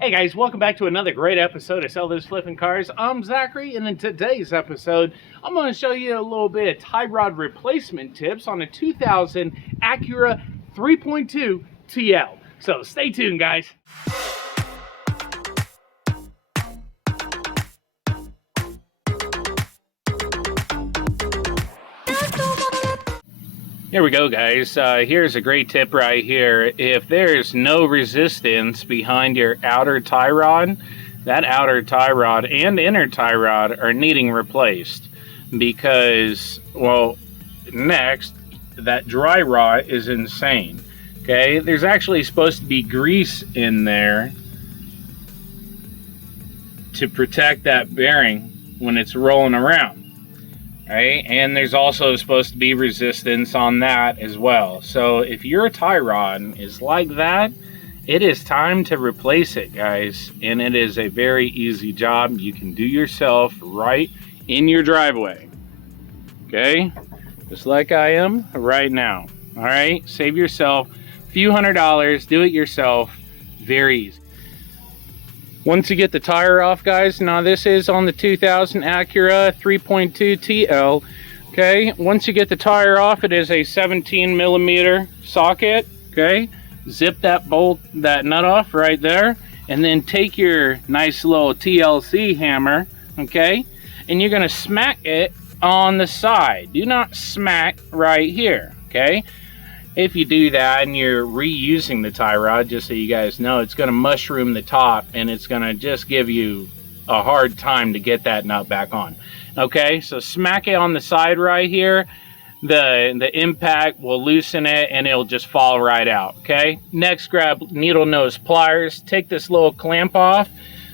Hey guys, welcome back to another great episode of Sell Those Flipping Cars. I'm Zachary, and in today's episode, I'm going to show you a little bit of tie rod replacement tips on a 2000 Acura 3.2TL. So stay tuned, guys. Here we go, guys. Here's a great tip right here. If there's no resistance behind your outer tie rod, that outer tie rod and inner tie rod are needing replaced because, well, next, that dry rot is insane. Okay, there's actually supposed to be grease in there to protect that bearing when it's rolling around. Right? And there's also supposed to be resistance on that as well. So if your tie rod is like that, it is time to replace it, guys. And it is a very easy job you can do yourself right in your driveway. Okay? Just like I am right now. All right? Save yourself a few $100s. Do it yourself. Very easy. Once you get the tire off, guys, now this is on the 2000 Acura 3.2TL. Okay, once you get the tire off, it is a 17 millimeter socket. Okay, zip that bolt, that nut off right there, and then take your nice little TLC hammer, okay, and you're gonna smack it on the side. Do not smack right here, okay? If you do that and you're reusing the tie rod, just so you guys know, it's going to mushroom the top and it's going to just give you a hard time to get that nut back on. Okay, so smack it on the side right here. The impact will loosen it and it'll just fall right out. Okay, next, grab needle nose pliers. Take this little clamp off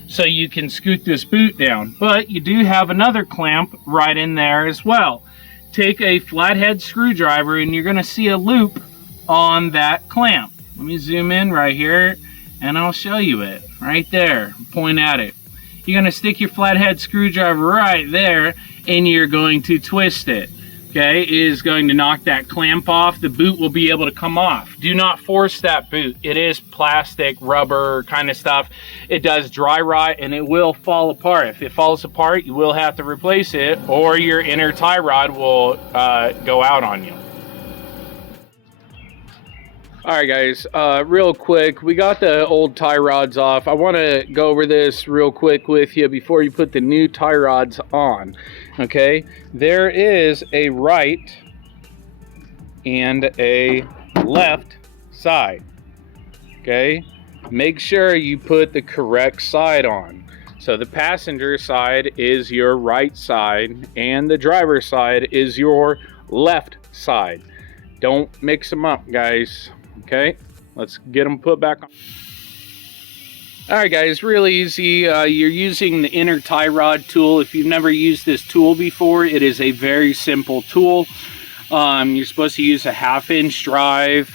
so you can scoot this boot down. But you do have another clamp right in there as well. Take a flathead screwdriver and you're going to see a loop on that clamp. Let me zoom in right here and I'll show you it right there. Point at it. You're going to stick your flathead screwdriver right there and you're going to twist it. Okay, it is going to knock that clamp off. The boot will be able to come off. Do not force that boot. It is plastic, rubber kind of stuff. It does dry rot and it will fall apart. If it falls apart, you will have to replace it or your inner tie rod will go out on you. All right, guys, real quick, we got the old tie rods off. I want to go over this real quick with you before you put the new tie rods on. Okay, there is a right and a left side. Okay, make sure you put the correct side on. So the passenger side is your right side and the driver's side is your left side. Don't mix them up, guys. Okay, let's get them put back on. All right, guys, real easy. You're using the inner tie rod tool. If you've never used this tool before, it is a very simple tool. You're supposed to use a 1/2-inch drive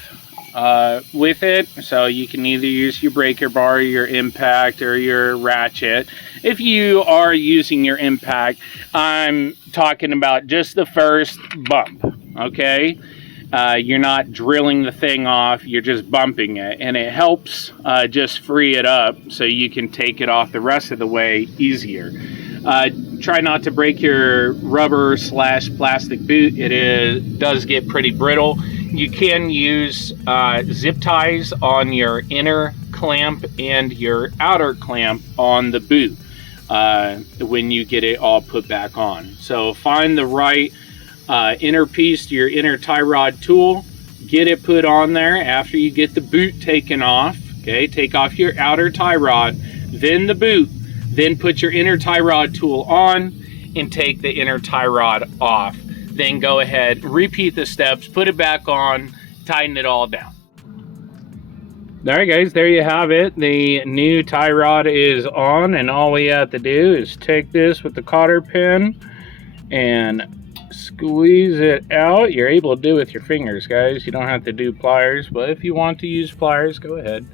with it. So you can either use your breaker bar, your impact, or your ratchet. If you are using your impact, I'm talking about just the first bump, okay? You're not drilling the thing off, you're just bumping it, and it helps just free it up so you can take it off the rest of the way easier. Try not to break your rubber / plastic boot. It does get pretty brittle. You can use zip ties on your inner clamp and your outer clamp on the boot when you get it all put back on. So find the right inner piece to your inner tie rod tool, get it put on there. After you get the boot taken off, okay, take off your outer tie rod, then the boot, then put your inner tie rod tool on and take the inner tie rod off. Then go ahead, repeat the steps, put it back on, tighten it all down. All right, guys, there you have it. The new tie rod is on, and all we have to do is take this with the Cotter pin and squeeze it out. You're able to do it with your fingers, guys. You don't have to do pliers, but if you want to use pliers, go ahead.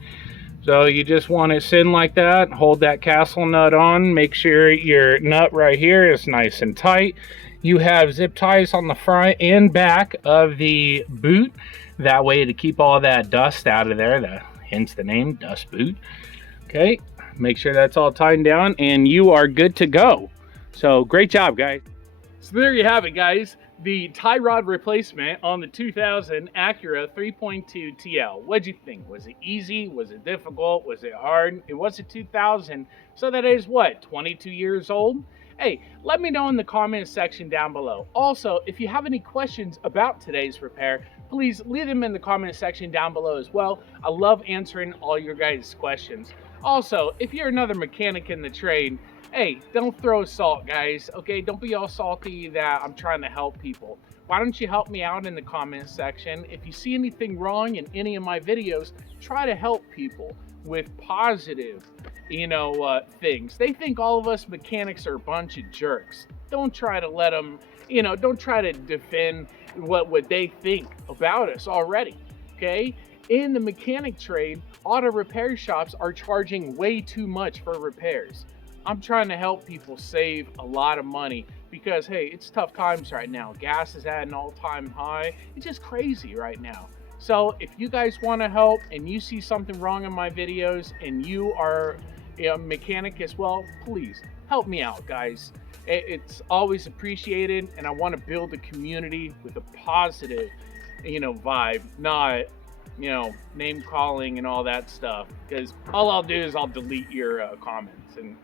So you just want it sitting like that. Hold that castle nut on. Make sure your nut right here is nice and tight. You have zip ties on the front and back of the boot. That way to keep all that dust out of there. Hence the name, dust boot. Okay, make sure that's all tightened down, and you are good to go. So great job, guys. So there you have it, guys. The tie rod replacement on the 2000 Acura 3.2TL. What'd you think? Was it easy? Was it difficult? Was it hard? It was a 2000, so that is what, 22 years old? Hey, let me know in the comments section down below. Also, if you have any questions about today's repair, please leave them in the comment section down below as well. I love answering all your guys' questions. Also, if you're another mechanic in the trade, hey, don't throw salt, guys, okay? Don't be all salty that I'm trying to help people. Why don't you help me out in the comments section? If you see anything wrong in any of my videos, try to help people with positive, things. They think all of us mechanics are a bunch of jerks. Don't try to let them, don't try to defend what they think about us already, okay? In the mechanic trade, auto repair shops are charging way too much for repairs. I'm trying to help people save a lot of money because, hey, it's tough times right now. Gas is at an all-time high. It's just crazy right now. So if you guys want to help and you see something wrong in my videos and you are a mechanic as well, please help me out, guys. It's always appreciated, and I want to build a community with a positive, vibe, not, name calling and all that stuff, because all I'll do is I'll delete your comments, and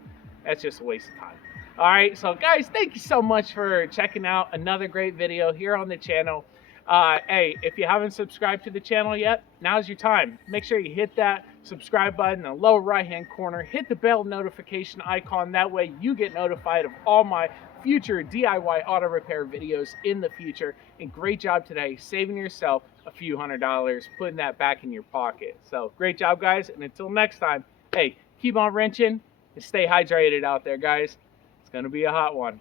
that's just a waste of time. All right, so guys, thank you so much for checking out another great video here on the channel. Hey, if you haven't subscribed to the channel yet, now's your time. Make sure you hit that subscribe button in the lower right hand corner. Hit the bell notification icon. That way you get notified of all my future DIY auto repair videos in the future. And great job today saving yourself a few $100s, putting that back in your pocket. So great job, guys, and until next time, hey, keep on wrenching and stay hydrated out there, guys. It's gonna be a hot one.